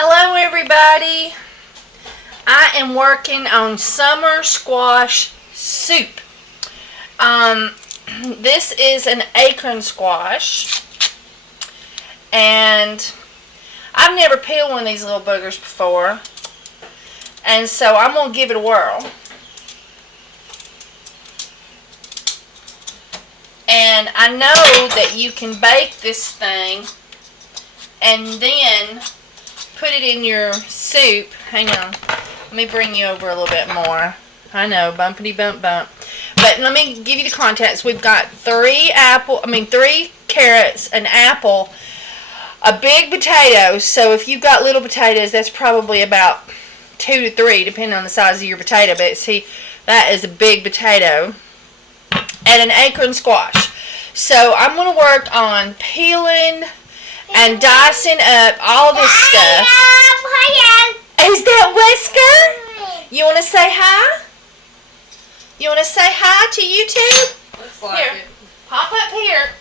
Hello everybody. I am working on summer squash soup. This is an acorn squash, and I've never peeled one of these little boogers before, and so I'm going to give it a whirl. And I know that you can bake this thing and then put it in your soup. Hang on. Let me bring you over a little bit more. I know, bumpity bump bump. But let me give you the contents. We've got 3 carrots, an apple, a big potato. So if you've got little potatoes, that's probably about 2 to 3, depending on the size of your potato. But see, that is a big potato. And an acorn squash. So I'm going to work on peeling and dicing up all this stuff. Is that Wesker? You want to say hi? You want to say hi to YouTube? Looks like Here, it. pop up here.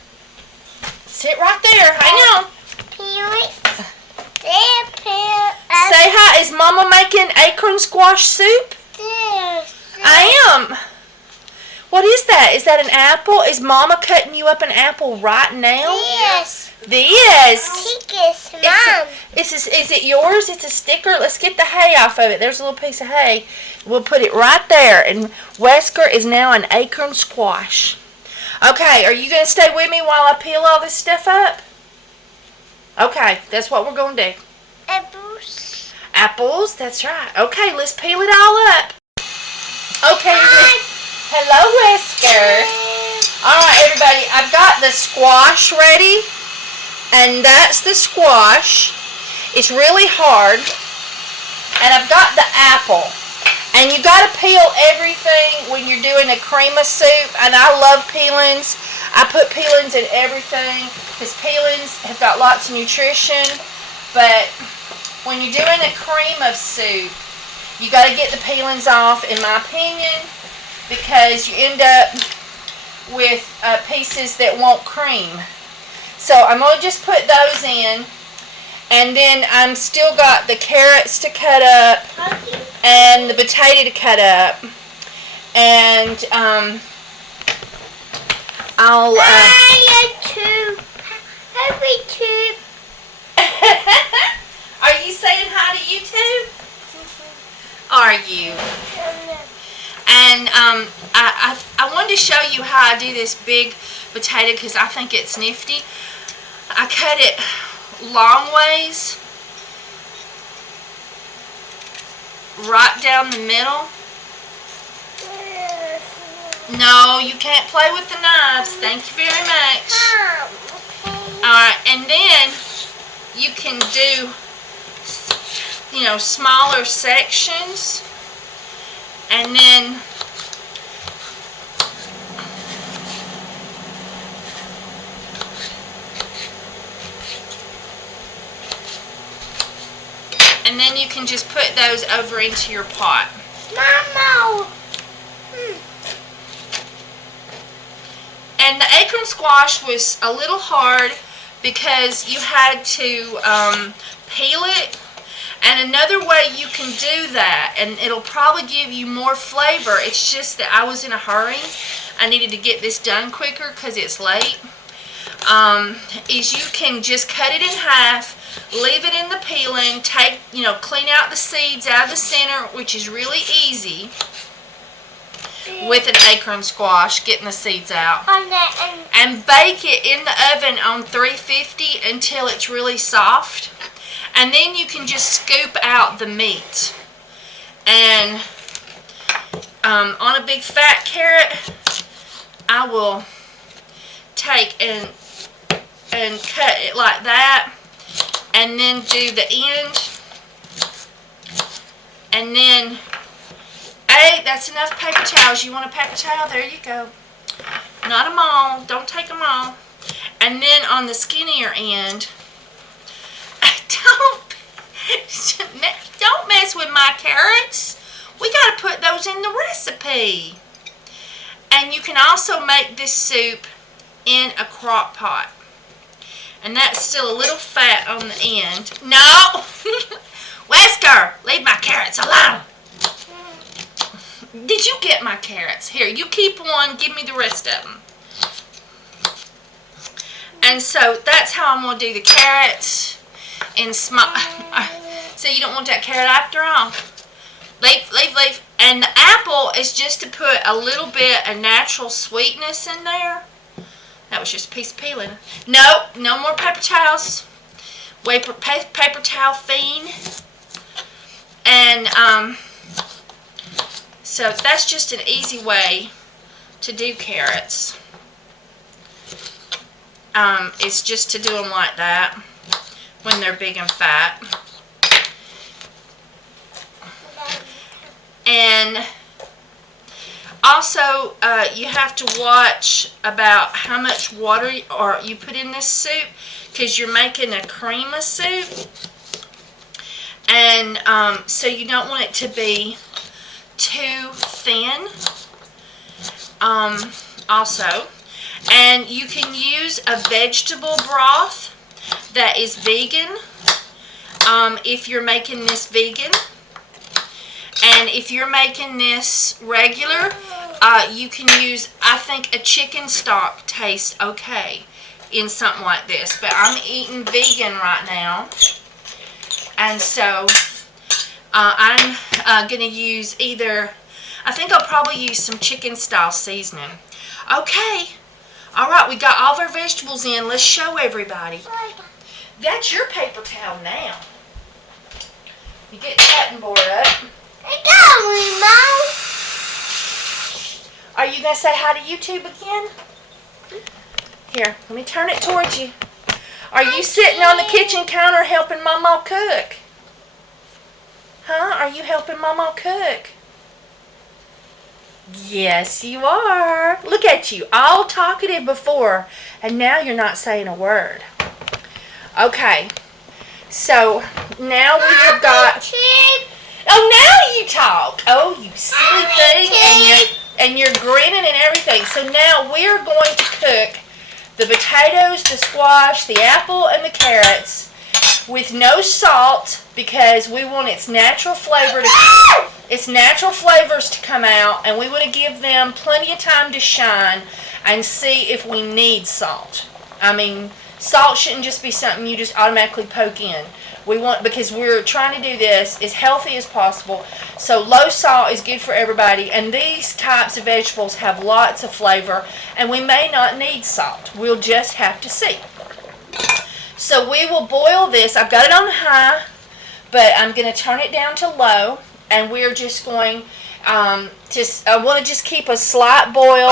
Sit right there. Hang on. Say hi. Is Mama making acorn squash soup? I am. What is that? Is that an apple? Is Mama cutting you up an apple right now? Yes. This. Mom. Is it yours? It's a sticker. Let's get the hay off of it. There's a little piece of hay. We'll put it right there. And Wesker is now an acorn squash. Okay, are you going to stay with me while I peel all this stuff up? Okay, that's what we're going to do. Apples. Apples, that's right. Okay, let's peel it all up. Okay. Hello, Wesker. Alright, everybody, I've got the squash ready. And that's the squash. It's really hard. And I've got the apple. And you got to peel everything when you're doing a cream of soup. And I love peelings. I put peelings in everything because peelings have got lots of nutrition. But when you're doing a cream of soup, you got to get the peelings off, in my opinion, because you end up with pieces that won't cream. So I'm going to just put those in, and then I'm still got the carrots to cut up and the potato to cut up, and I'll Are you saying hi to YouTube? Are you? And I wanted to show you how I do this big potato because I think it's nifty. I cut it long ways, right down the middle. No, you can't play with the knives. Thank you very much. Alright, and then you can do, smaller sections. And then you can just put those over into your pot. Mama. And the acorn squash was a little hard because you had to peel it. And another way you can do that, and it'll probably give you more flavor, it's just that I was in a hurry. I needed to get this done quicker because it's late. Is you can just cut it in half, leave it in the peeling, clean out the seeds out of the center, which is really easy with an acorn squash, getting the seeds out. And bake it in the oven on 350 until it's really soft. And then you can just scoop out the meat. And on a big fat carrot, I will take and cut it like that. And then do the end. And then, that's enough paper towels. You want a paper towel? There you go. Not them all. Don't take them all. And then on the skinnier end, don't mess with my carrots. We got to put those in the recipe. And you can also make this soup in a crock pot. And that's still a little fat on the end. No! Wesker, leave my carrots alone. Did you get my carrots? Here, you keep one, give me the rest of them. And so that's how I'm going to do the carrots in small. So you don't want that carrot after all. Leave. And the apple is just to put a little bit of natural sweetness in there. That was just a piece of peeling. No more paper towels. Paper towel fiend. And so that's just an easy way to do carrots. It's just to do them like that when they're big and fat. And also, you have to watch about how much water you put in this soup, because you're making a cream of soup. And so you don't want it to be too thin. Also, and you can use a vegetable broth that is vegan if you're making this vegan. And if you're making this regular, you can use, I think a chicken stock tastes okay in something like this. But I'm eating vegan right now. And so I'm going to use either, I think I'll probably use some chicken style seasoning. Okay. All right, we got all of our vegetables in. Let's show everybody. That's your paper towel now. You get the cutting board up. Are you going to say hi to YouTube again? Here, let me turn it towards you. Are you sitting on the kitchen counter helping Mama cook? Huh? Are you helping Mama cook? Yes, you are. Look at you, all talkative before, and now you're not saying a word. Okay, so now we have got... Oh, now you talk. Oh, you silly thing, and you're grinning and everything. So now we're going to cook the potatoes, the squash, the apple, and the carrots with no salt, because we want its natural flavors to come out, and we want to give them plenty of time to shine and see if we need salt. I mean, salt shouldn't just be something you just automatically poke in. Because we're trying to do this as healthy as possible. So low salt is good for everybody, and these types of vegetables have lots of flavor, and we may not need salt. We'll just have to see. So we will boil this. I've got it on high, but I'm going to turn it down to low, and we're just going I want to just keep a slight boil,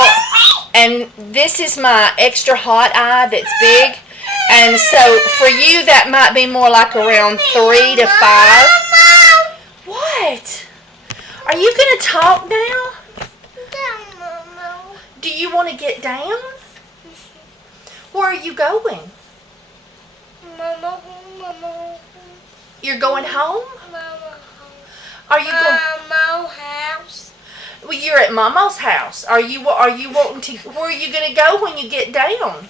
and this is my extra hot eye that's big. And so for you, that might be more like around 3 to 5. What? Are you going to talk now? Do you want to get down? Where are you going? You're going home? Are you going? Mama's house. Well, you're at Mama's house. Are you wanting to? Where are you going to go when you get down?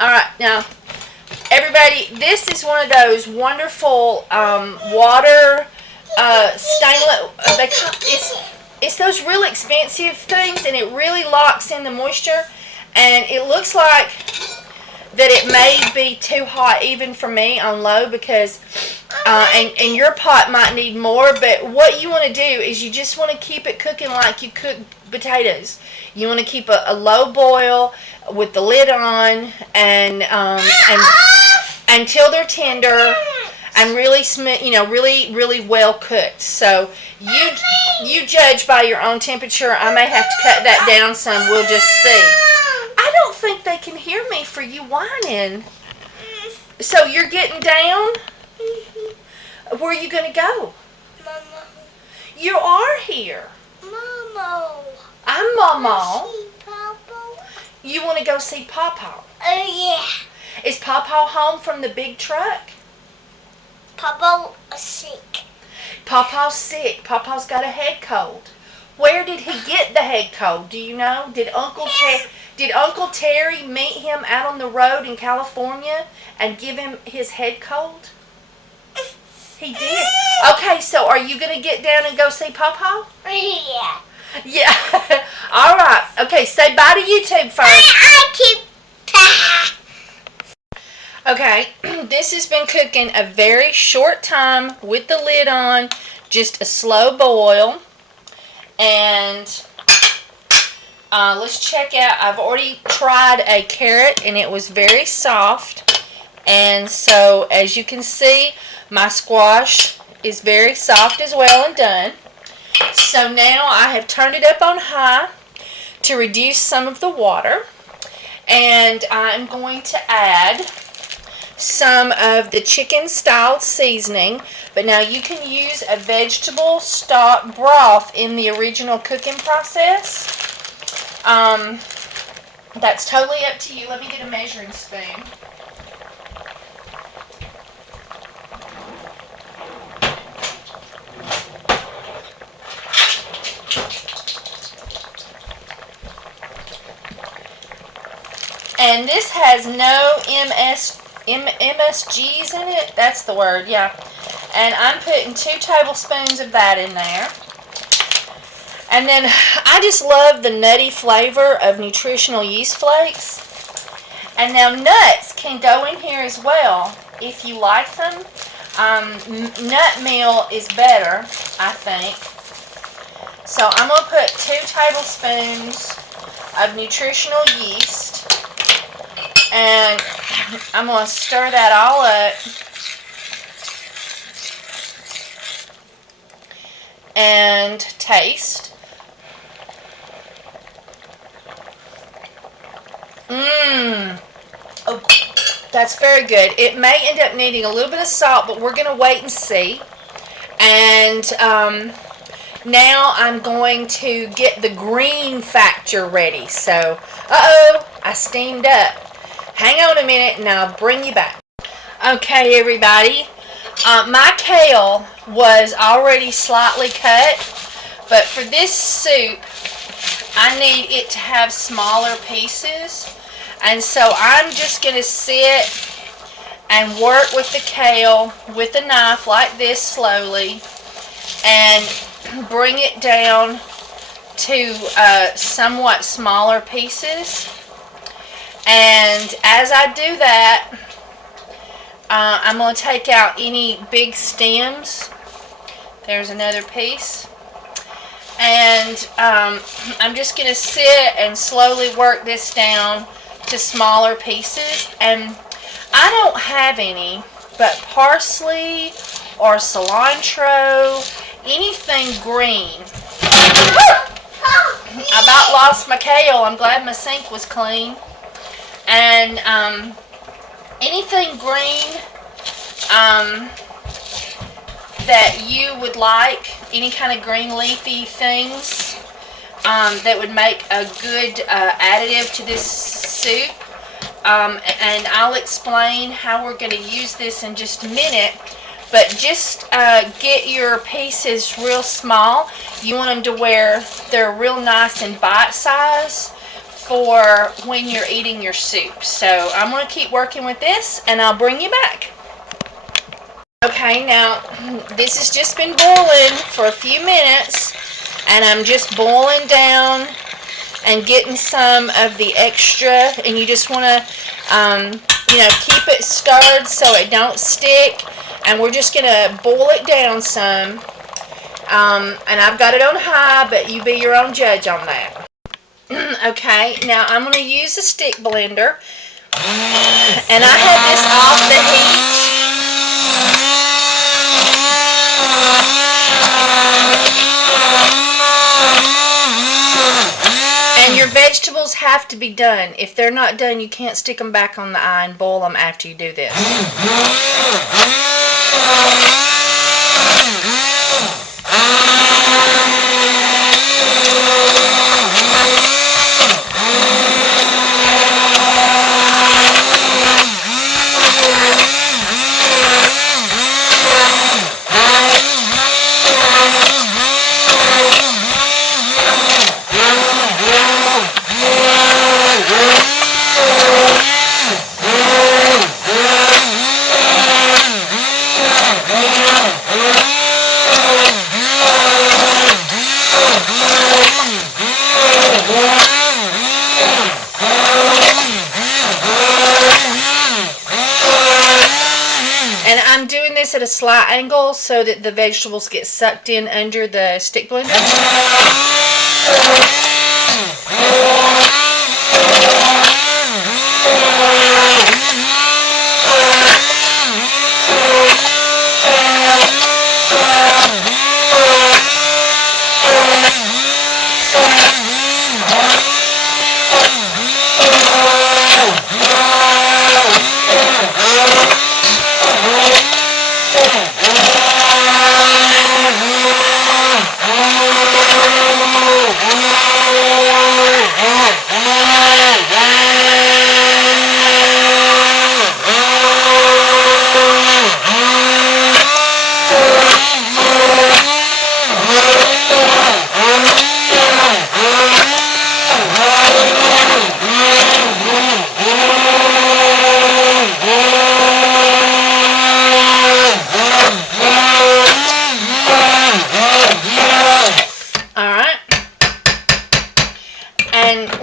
All right, now, everybody, this is one of those wonderful water stainless. It's those really expensive things, and it really locks in the moisture. And it looks like that it may be too hot even for me on low, because and your pot might need more. But what you want to do is you just want to keep it cooking like you cook potatoes. You want to keep a low boil with the lid on, and until they're tender and really really well cooked. So you judge by your own temperature. I may have to cut that down some. We'll just see. I don't think they can hear me for you whining. So you're getting down? Where are you going to go? Mama. You are here. Mama. I'm Mama. See Papa? You want to go see Papa? Yeah. Is Papa home from the big truck? Papa is sick. Pawpaw's sick. Pawpaw's got a head cold. Where did he get the head cold? Do you know? Did Uncle Terry meet him out on the road in California and give him his head cold? He did. Okay, so are you going to get down and go see Pawpaw? Yeah. Yeah. All right. Okay, say bye to YouTube first. I keep. Okay, this has been cooking a very short time with the lid on, just a slow boil. And let's check out, I've already tried a carrot and it was very soft. And so as you can see, my squash is very soft as well and done. So now I have turned it up on high to reduce some of the water. And I'm going to add some of the chicken style seasoning, but now you can use a vegetable stock broth in the original cooking process. That's totally up to you. Let me get a measuring spoon. And this has no MSGs in it. That's the word, yeah. And I'm putting 2 tablespoons of that in there. And then I just love the nutty flavor of nutritional yeast flakes. And now nuts can go in here as well if you like them. Nut meal is better, I think. So I'm going to put 2 tablespoons of nutritional yeast. And I'm going to stir that all up. And taste. Oh, that's very good. It may end up needing a little bit of salt, but we're going to wait and see. And now I'm going to get the green factor ready. So, I steamed up. Hang on a minute and I'll bring you back. Okay, everybody. My kale was already slightly cut, but for this soup, I need it to have smaller pieces. And so I'm just going to sit and work with the kale with a knife like this slowly and bring it down to somewhat smaller pieces. And as I do that, I'm going to take out any big stems. There's another piece. And I'm just going to sit and slowly work this down to smaller pieces. And I don't have any, but parsley or cilantro, anything green. I about lost my kale. I'm glad my sink was clean. And anything green that you would like, any kind of green leafy things that would make a good additive to this soup. And I'll explain how we're going to use this in just a minute. But just get your pieces real small. You want them to where they're real nice and bite size for when you're eating your soup. So I'm going to keep working with this and I'll bring you back. Okay, now this has just been boiling for a few minutes and I'm just boiling down and getting some of the extra, and you just want to keep it stirred so it don't stick, and we're just going to boil it down some, and I've got it on high, but you be your own judge on that. Okay, now I'm going to use a stick blender, and I have this off the heat. And your vegetables have to be done. If they're not done, you can't stick them back on the eye and boil them after you do this. I'm doing this at a slight angle so that the vegetables get sucked in under the stick blender.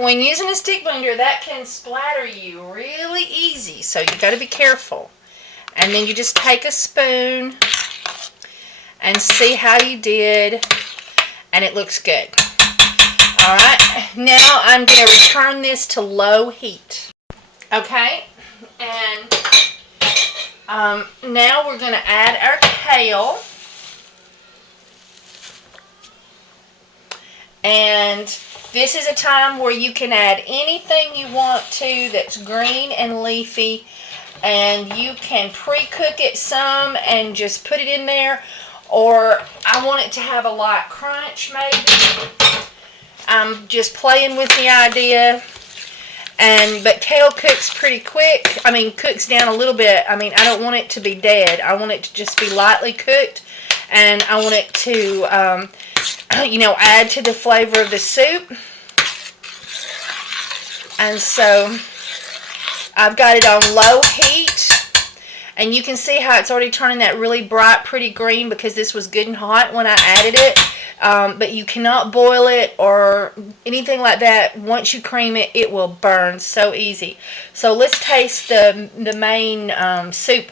When using a stick blender, that can splatter you really easy, so you got to be careful. And then you just take a spoon and see how you did, and it looks good. Alright, now I'm going to return this to low heat. Okay, and now we're going to add our kale. And this is a time where you can add anything you want to that's green and leafy, and you can pre-cook it some and just put it in there, or I want it to have a light crunch maybe. I'm just playing with the idea, but kale cooks pretty quick. I mean, cooks down a little bit. I mean, I don't want it to be dead. I want it to just be lightly cooked, and I want it to add to the flavor of the soup. And so I've got it on low heat, and you can see how it's already turning that really bright, pretty green because this was good and hot when I added it. But you cannot boil it or anything like that. Once you cream it, it will burn so easy. So let's taste the main soup.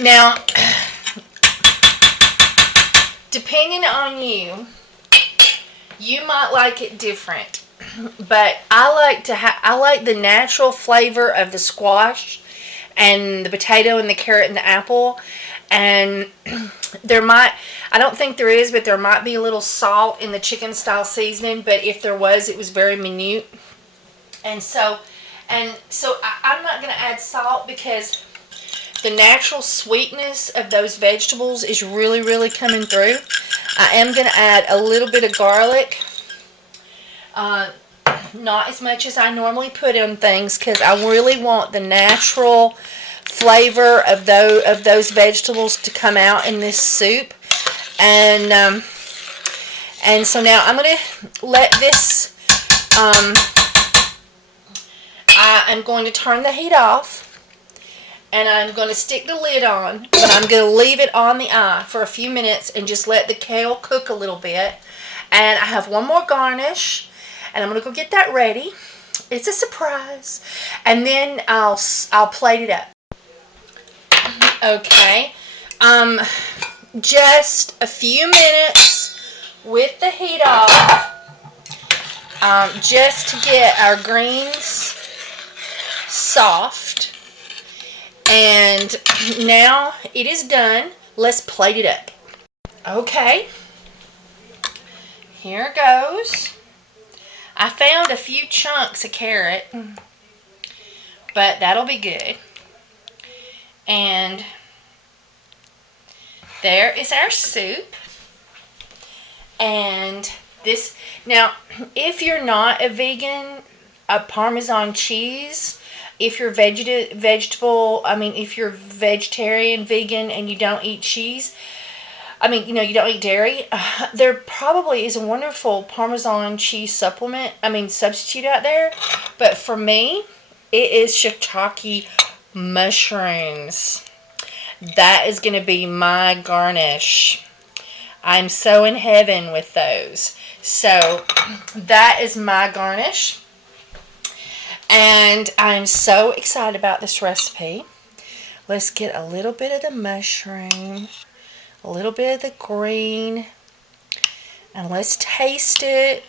Now, depending on you, you might like it different, but I like the natural flavor of the squash and the potato and the carrot and the apple, and I don't think there is, but there might be a little salt in the chicken style seasoning, but if there was, it was very minute. And so I'm not going to add salt because the natural sweetness of those vegetables is really, really coming through. I am going to add a little bit of garlic. Not as much as I normally put on things because I really want the natural flavor of those vegetables to come out in this soup. And so now I'm going to let this, I'm going to turn the heat off. And I'm going to stick the lid on, but I'm going to leave it on the eye for a few minutes and just let the kale cook a little bit. And I have one more garnish, and I'm going to go get that ready. It's a surprise. And then I'll plate it up. Okay. Just a few minutes with the heat off, just to get our greens soft. And now it is done. Let's plate it up. Okay. Here goes. I found a few chunks of carrot, but that'll be good. And there is our soup. And this, now, if you're not a vegan, a Parmesan cheese, if you're if you're vegetarian, vegan, and you don't eat cheese, you don't eat dairy, there probably is a wonderful Parmesan cheese substitute out there. But for me, it is shiitake mushrooms. That is going to be my garnish. I'm so in heaven with those. So that is my garnish. And I'm so excited about this recipe. Let's get a little bit of the mushroom, a little bit of the green, and let's taste it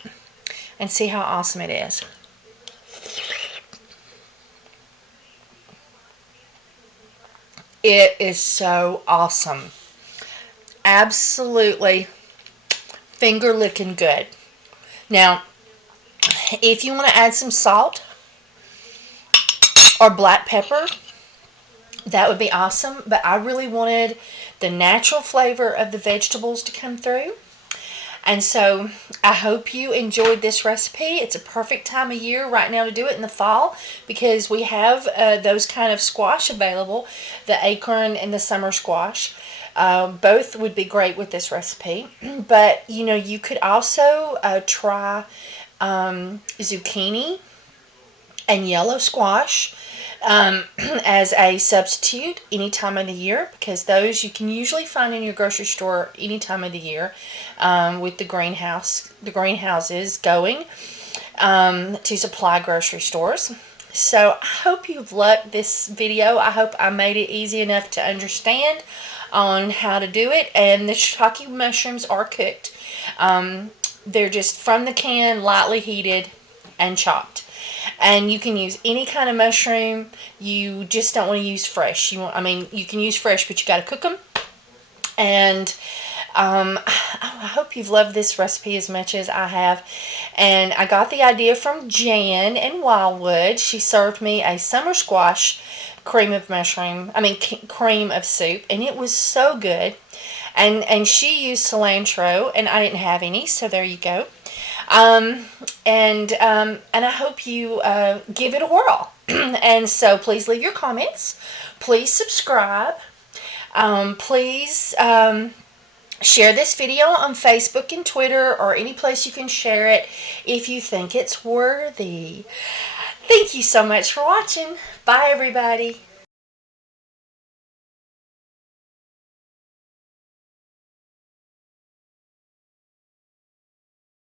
and see how awesome it is. It is so awesome. Absolutely finger licking good. Now, if you want to add some salt or black pepper, that would be awesome. But I really wanted the natural flavor of the vegetables to come through. And so I hope you enjoyed this recipe. It's a perfect time of year right now to do it in the fall because we have those kind of squash available, the acorn and the summer squash. Both would be great with this recipe. But, you know, you could also try zucchini and yellow squash as a substitute any time of the year, because those you can usually find in your grocery store any time of the year, with the greenhouses going to supply grocery stores. So I hope you've liked this video. I hope I made it easy enough to understand on how to do it. And the shiitake mushrooms are cooked. They're just from the can, lightly heated and chopped. And you can use any kind of mushroom. You just don't want to use fresh. You can use fresh, but you got to cook them. And I hope you've loved this recipe as much as I have. And I got the idea from Jan in Wildwood. She served me a summer squash cream of soup, and it was so good. And she used cilantro, and I didn't have any, so there you go. And I hope you give it a whirl. And so please leave your comments. Please subscribe. Please share this video on Facebook and Twitter or any place you can share it if you think it's worthy. Thank you so much for watching. Bye, everybody.